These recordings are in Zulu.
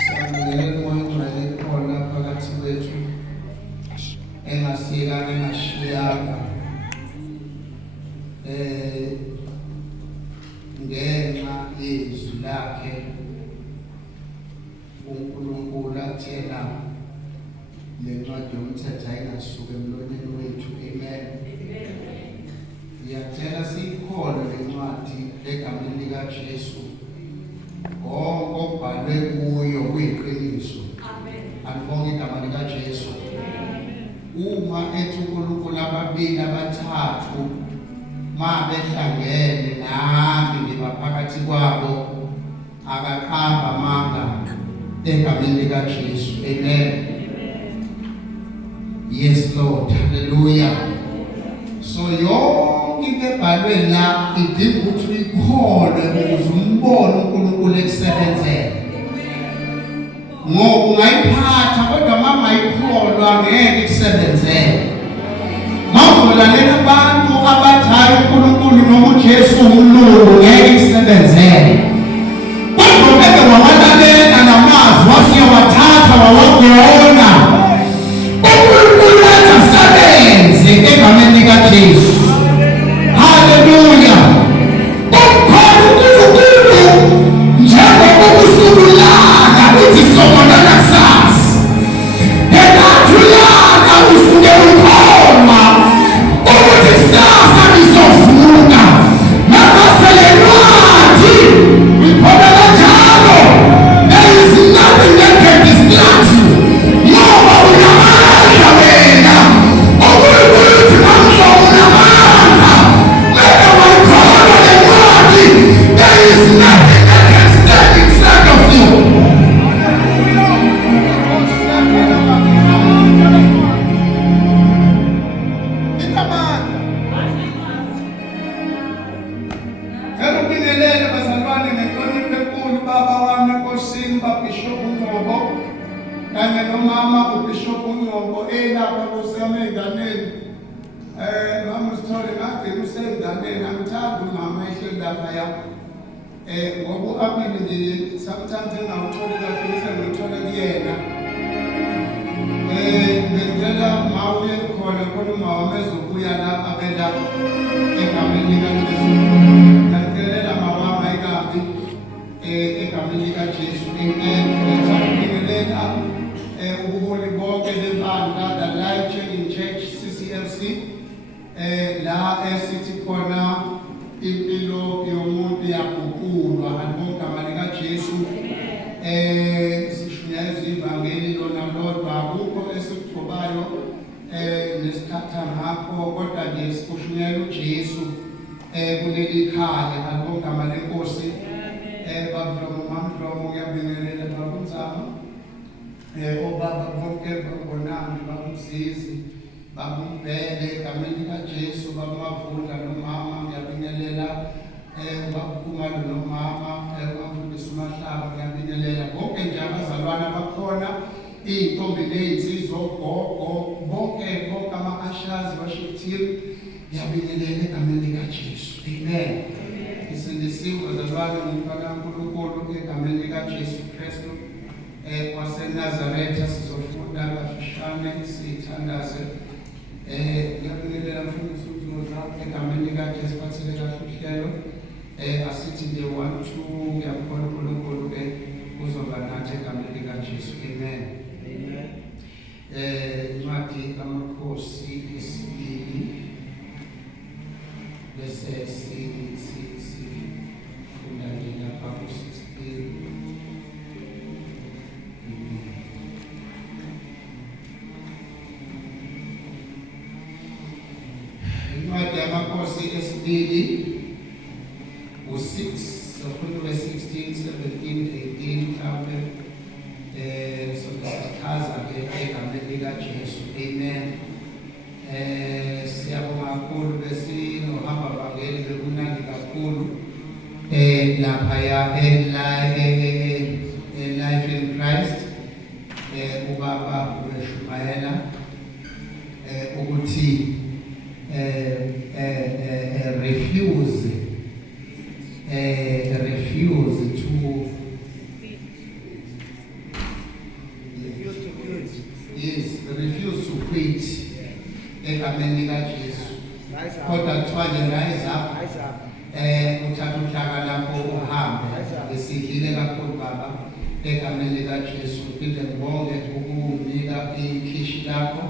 siyamukela umoya ongcwele khona phakathi kwethu engasiyekanga engashiyanga ngenxa yezwi lakhe uNkulunkulu athena lencwadi yomthetho ayingasuka emlonyeni wethu. Amen. Ngiyacela siyikholwe lencwadi egameni likaJesu. Konke okubhalwe kuyo kuyiqiniso. Amen. Alibonge igama likaJesu. Uma ethi uNkulunkulu ababili abathathu mabehlangene nami ngibaphakathi kwabo akaqamba amanga egameni likaJesu. Amen. Yes Lord. Hallelujah. So yonke into ebhalwe la idinga ukuthi uyikholwe ukuze umbone uNkulunkulu ekusebenzele. Ngoba ungayiphatha kodwa mama ayikholwa ngeke ikusebenzele. Mawuzolalela abantu abathayo uNkulunkulu noma uJesu umlungu ngeke ikusebenzele. Kodwa beke wawalalela namazwi wasiyawathatha wawagona. uNkulunkulu asebenze egameni likaJesu. Hallelujah. Ukhona uNkulunkulu njengoba usululana uthi sobona nakusasa. Engathulana usuke ukhona ukuthi kusasa lizovuka. Namaselelwathi ukhona njalo. There is nothing that can distract you. Ngoba unamandla wena. uNkulunkulu uthi namhla unamandla. Wena wakhona lencwadi. There is nothing that can stand in front of you. Ngiyabingelela bazalwane ngenhlonipho enkulu baba wami enkosini baBishop uNgcobo kanye nomama uBishop uNgcobo elapha kuseme enganeni. Mama usithole ngagcina usenganeni angithandi umama ehleli lapha ya. Ngoba uAmini nje sometimes engawutholi kahle ngithola kuyena. Ngicela mawuye khona umama ezobuya la abela egameni likaJesu. Ngicela mawama ikabi egameni likaJesu. Amen. Ngiyabingelela ubuholi bonke bebandla la Life Changing Church CCFC la esithi khona impilo yomuntu yaguqulwa ngegama likaJesu. Sishunyeza ivangeli lona lodwa akukho esikuthobayo nesikhatha ngakho kodwa nje sikushunyela uJesu kuleli khaya ngegama lenkosi. Babudlomo mamdlomo ngiyabingelela babunzama. Obaba bonke babonami babumsizi babumbele egameni likaJesu babamavula nomama ngiyabingelela. Babukhumalo nomama bafundisa uMahlaba ngiyabingelela. Bonke nje abazalwane abakhona iy'ntombi ney'nsizwa ogogo bonke ama-ushers worship team ngiyabingelela egameni likaJesu. Amen. Isindisiwe bazalwane ngumntwana kaNkulunkulu egameni likaJesu Kristu waseNazaretha. Sizofunda kafishane sithandaze. Ngiyabingelela mfundisi uZoza egameni likaJesu phathele kahle uhlelo. Asithi nje 1-2 ngiyabona uNkulunkulu uzoba nathi egameni likaJesu. Amen. Amen. Incwadi kaMakhosi isibili bese sifunda lapha ku-16. Incwadi kaMakhosi esibili u-6 sokuthi 16, 17, 18 mhlawumbe sokuchaza-ke egameni likaJesu. Amen. Siyabonga kakhulu besinohamba vangeli bekunandi kakhulu laphaya Life in Christ. Ubaba ubeshumayela ukuthi refuse to egameni likaJesu. Kodwa kuthiwa nje rise up, uthatha uhlaka lapho uhambe. Besidlile kakhulu baba egameni likaJesu. Phinde ngibonge ukunika ikhishi lakho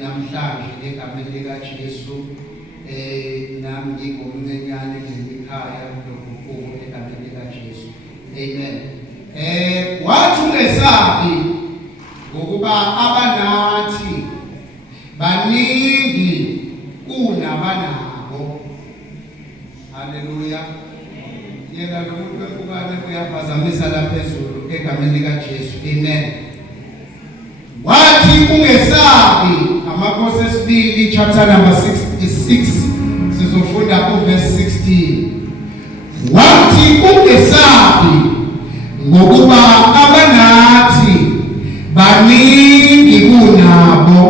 namhlanje egameni likaJesu. Nami ngingumncinyane ngekhaya lokukhulu egameni likaJesu. Amen. Wathi ungesabi ngokuba abanathi baningi kunabanabo. Haleluya. Yena lo muntu ekubane uyaphazamisa la phezulu egameni likaJesu. Amen. Wathi ungesabi, Amakhosi esibili chapter number 66 sizofunda ku verse 16. Wathi ungesabi ngokuba abanathi baningi kunabo.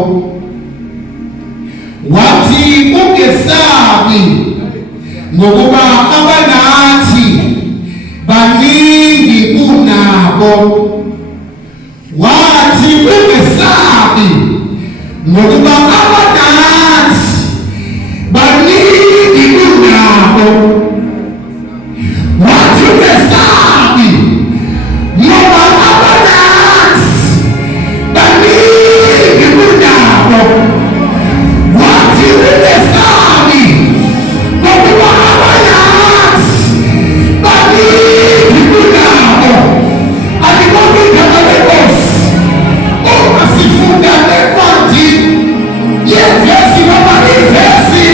Wathi ungesabi ngokuba abanathi baningi kunabo. Wathi ungesabi ngokuba abanathi baningi kunabo. Wathi ungesabi ngoba abanathi baningi kunabo. Wathi ungesabi ngokuba abanathi baningi kunabo. Alibonga igama lenkosi. Uma sifunda lencwadi yevesi noma ivesi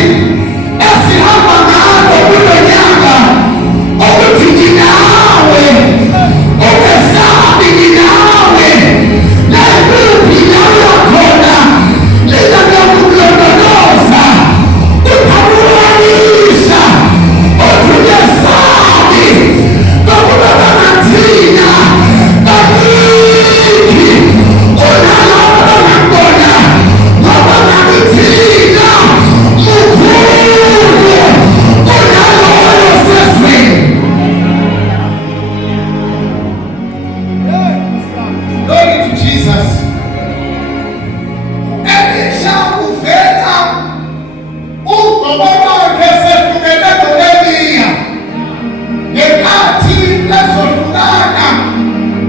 esihamba ngalo kulo nyaka, ukuthi nginawe, ungesabi nginawe, nakuphi la uyakhona lina liyakulondoloza, ukhabukanisha, uthi ungesabi ngokuba bangathina baningi kunalabo bangabona ngoba bangithina mukhulu kunaloyo sesweni. Glory to Jesus. Elisha uvela ugogo wakhe sehlukene no-Eliya ngenkathi lezohlukana.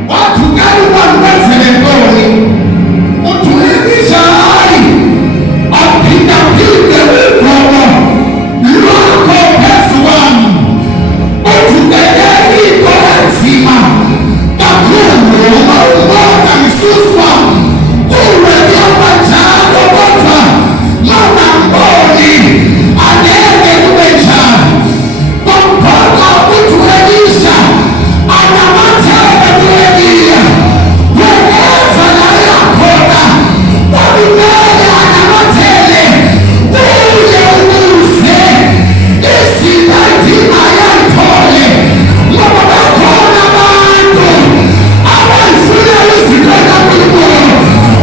Wathi ukali kwenzele ntoni? Uthi Elisha hayi aphindaphinde ugogo lwakho phezu kwami. Uthi ubeke into enzima kakhulu uma ubona ngisuswa kuwe kuyoba njalo, kodwa mawungamboni angeke kube njalo. Kwamkhona uthi Elisha anamathele ku-Eliya wherever la yakhona, kwakumele anamathele kuye ukuze izindima yayithole, ngoba bakhona abantu abayifuna izinto zikaNkulunkulu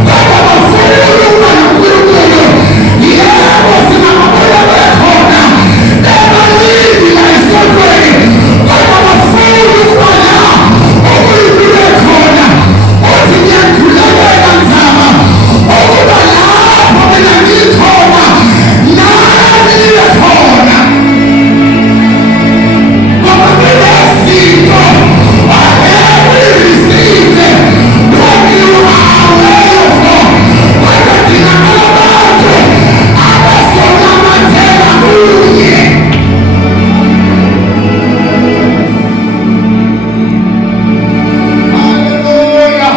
kodwa bafuna ukuba noNkulunkulu. Yebo, singababola bekhona bebaningi la esontweni, kodwa bafuna ukuba la uNkulunkulu ekhona. Uthi ngiyakhulekela nzama ukuba lapho mina ngikhona nani nibe khona, ngoba kunezinto angeke uyizisize when you are away from. Kodwa dinakala abantu abazonamathela kuye. Haleluya.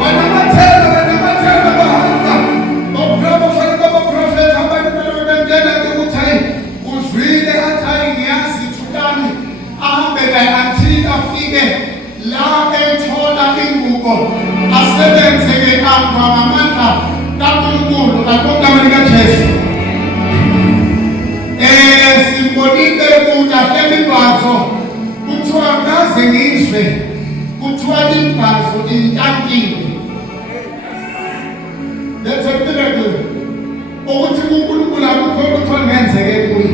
Wanamathela bahamba oprofeta abantu bengena ukuthi hayi uzwile athi hayi ngiyazi thulani ahambe naye until afike la ethola ingubo asebenze-ke apha ngamandla kaNkulunkulu ngegama likaJesu. Simbonile kudahle imbazo kuthiwa ngaze ngizwe kuthiwa imbazo intankile. That's a miracle. Ukuthi uNkulunkulu akukho ukuthi ngenzeke kuye.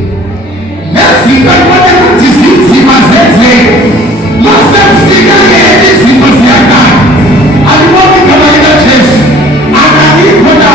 Nezinto ekubona ukuthi zinzima zenzeke mase kufika yena izimo ziyakhala. Alibona igama likaJesu akayikho la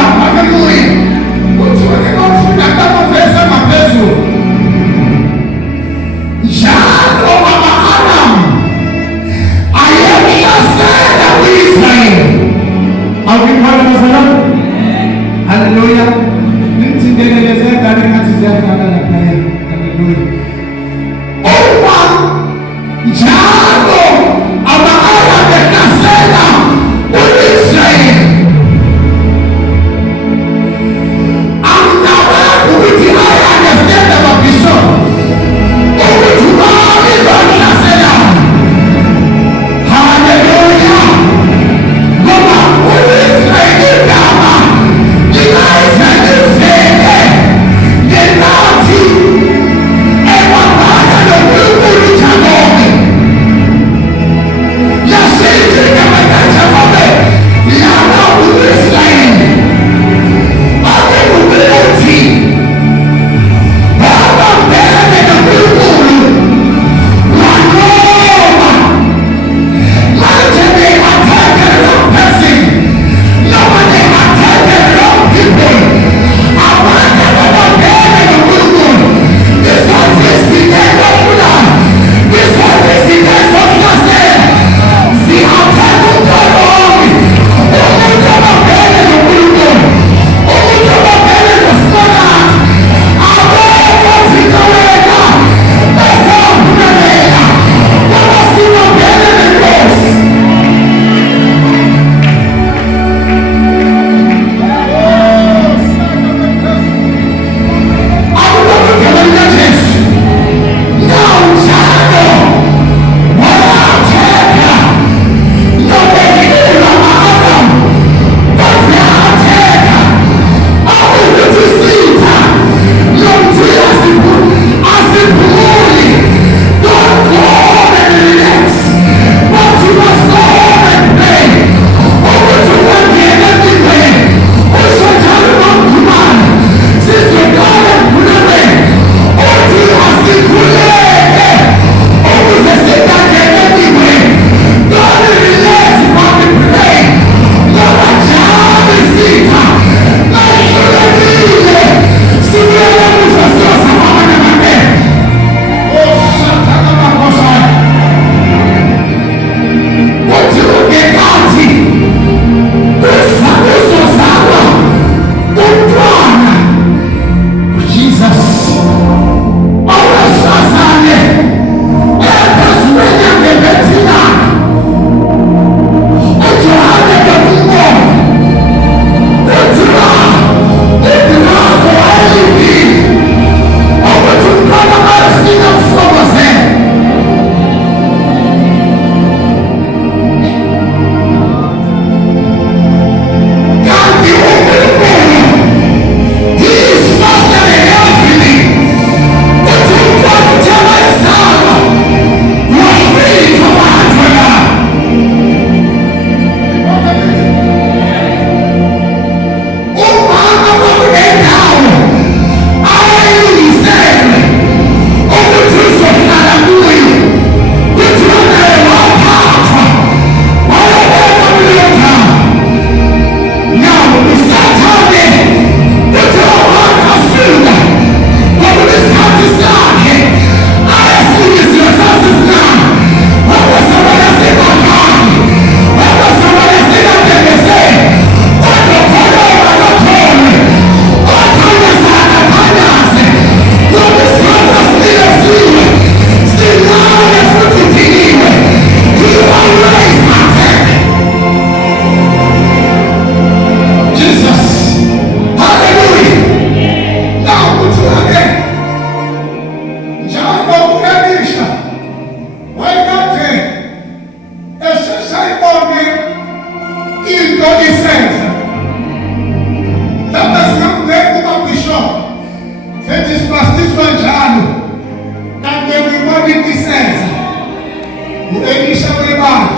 u-Elisha webala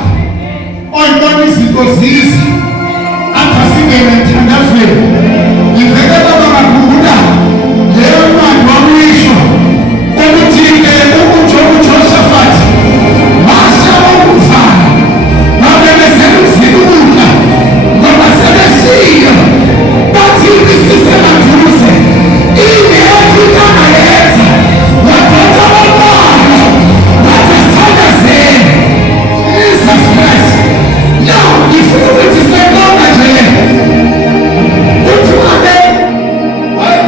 oyibona izinto zizi athasingene emthandazweni ngivele baba bakhumbula leyo ncwadi wamuyisho ukuthi uJoshaphat washa ukufana babemezela ukuzikudla ngoba sebeshiya bathi ibisisemaduze ingekho into angayenza waphatha abantwana wathi sithandazeni Jesus Christ. No, ngifuna ukuthi sebona nje uthi ake hayi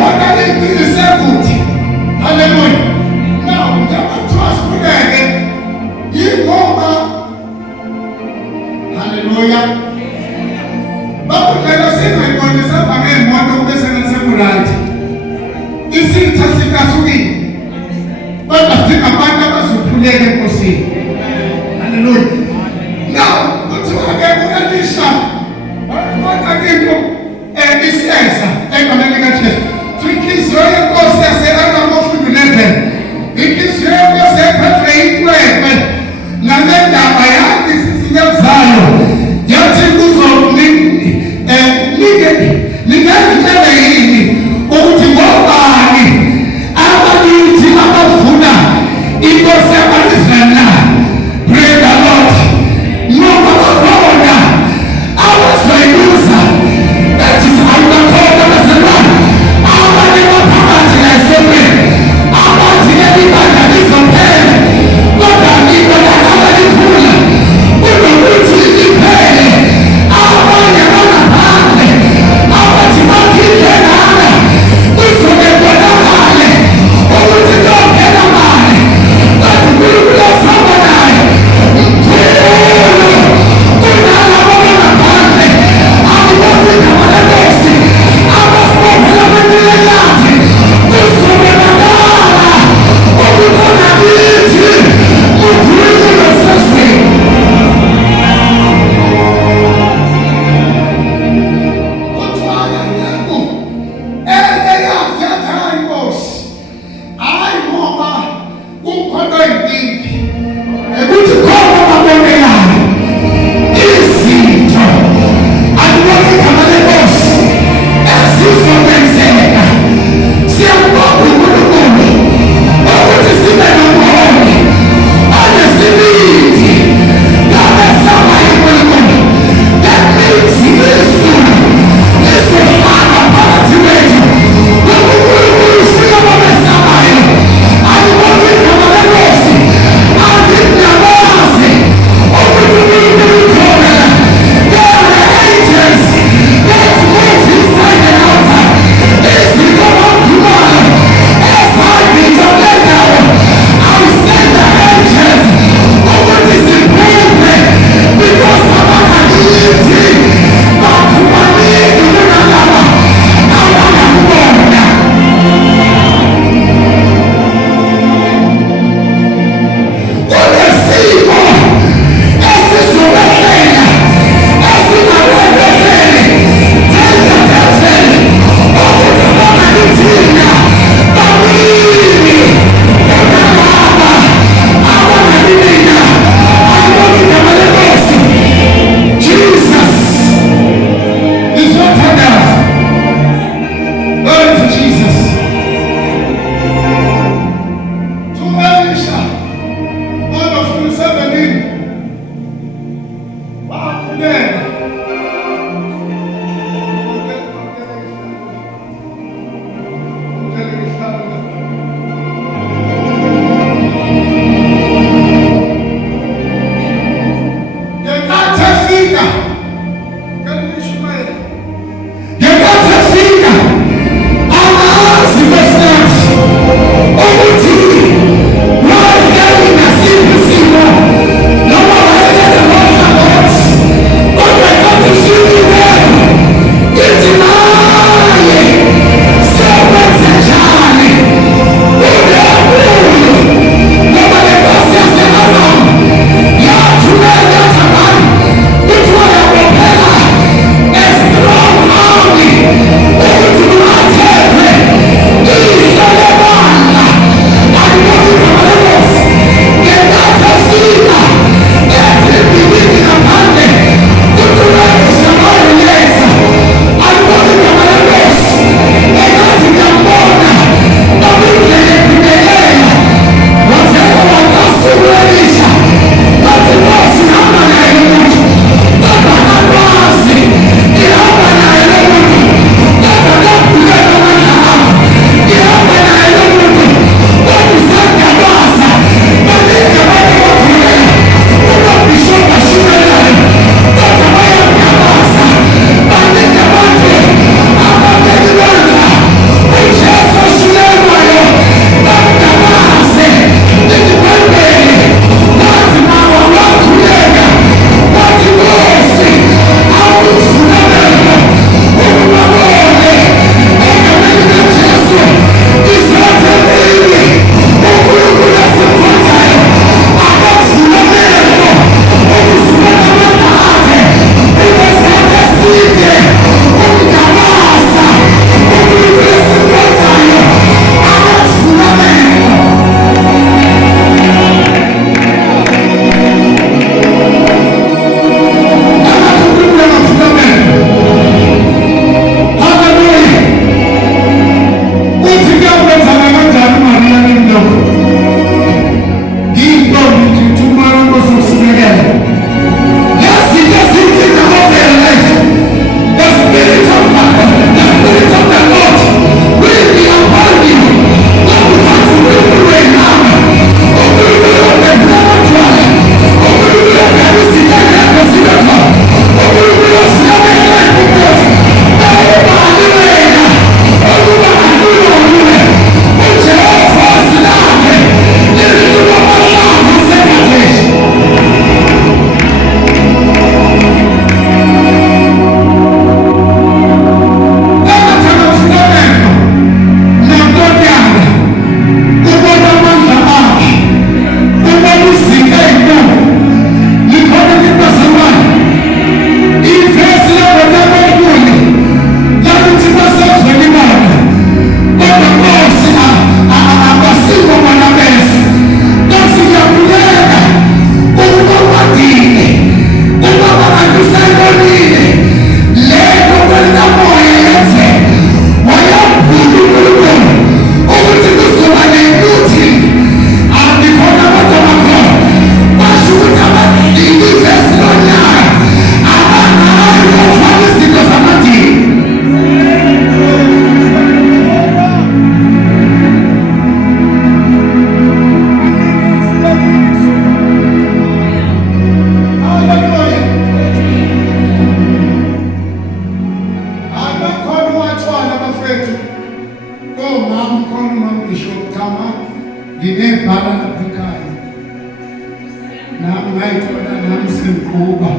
ngayithola nami sengiquba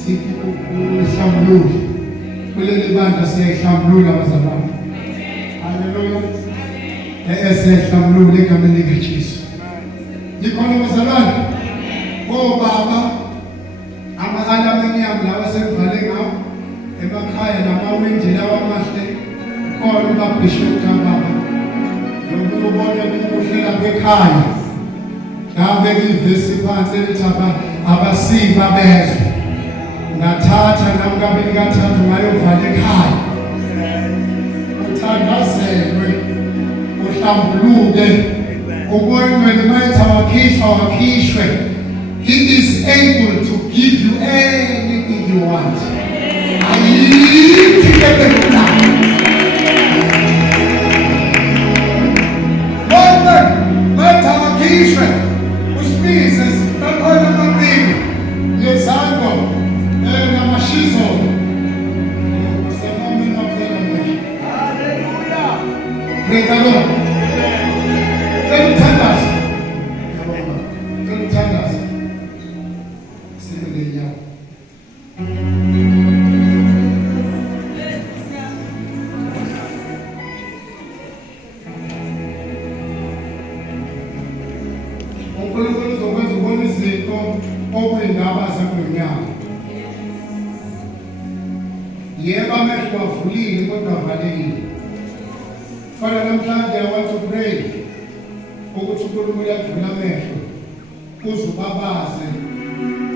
sihlambulule kuleli bandla siyayihlambulula abazalwane. Haleluya. Siyayihlambulula egameni likaJesu. Yikhona abazalwane obaba ama-aluminium lawa sevale ngawo emakhaya namawindi lawa amahle khona ubabhishop kababa nokuthi ubone ukuhlela kwekhaya ngabe ivesi phansi elithi abasiba bezwe ngathatha namkabe nikathathu ngayovala ekhaya uthandazelwe uhlambuluke ubonwe limayithi wakhishwe. He is able to give you anything you want. Mayithi usibize bakhona amabili ngezango namashiso semomini waphela nje. Hallelujah. Praise the Lord. Ngiyathandaza. Ngiyathandaza. Sibelenya. uNkulunkulu uzokwenza ubona izinto okuyindaba zakulonyaka. Yebo amehlo avulile kodwa avalekile. Fana namhlanje I want to pray ukuthi uNkulunkulu avule amehlo uzubabaze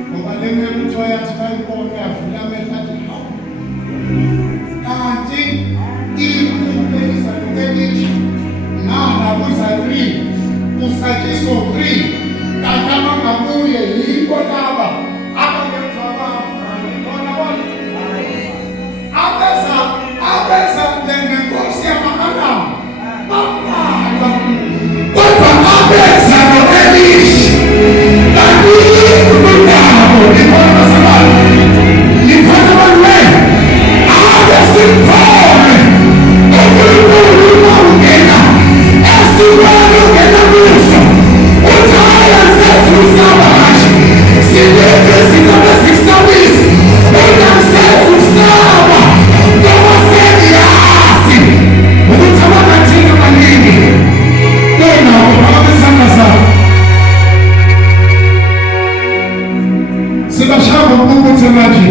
ngoba lemele kuthiwa yathi bayibone avule amehlo athi hawu kanti ikube izalukelishi nana kuzalwi usatshiso 3 kanti abangabuye yibo laba abangenza bona abeza nenkosi yamaKanaani bambalwa kodwa abeza no-Elishi baningi kunabo. Likhona abazalwane, likhona abantu abesiphone uNkulunkulu mawungena esikweni ungena kuso uthaya sesisaba kahle sinikwe izinto ezisawisi unakusesisaba ngoba seniyazi ukuthi abakathina maningi bona ababesanga zabo sibashaka ukuthi manje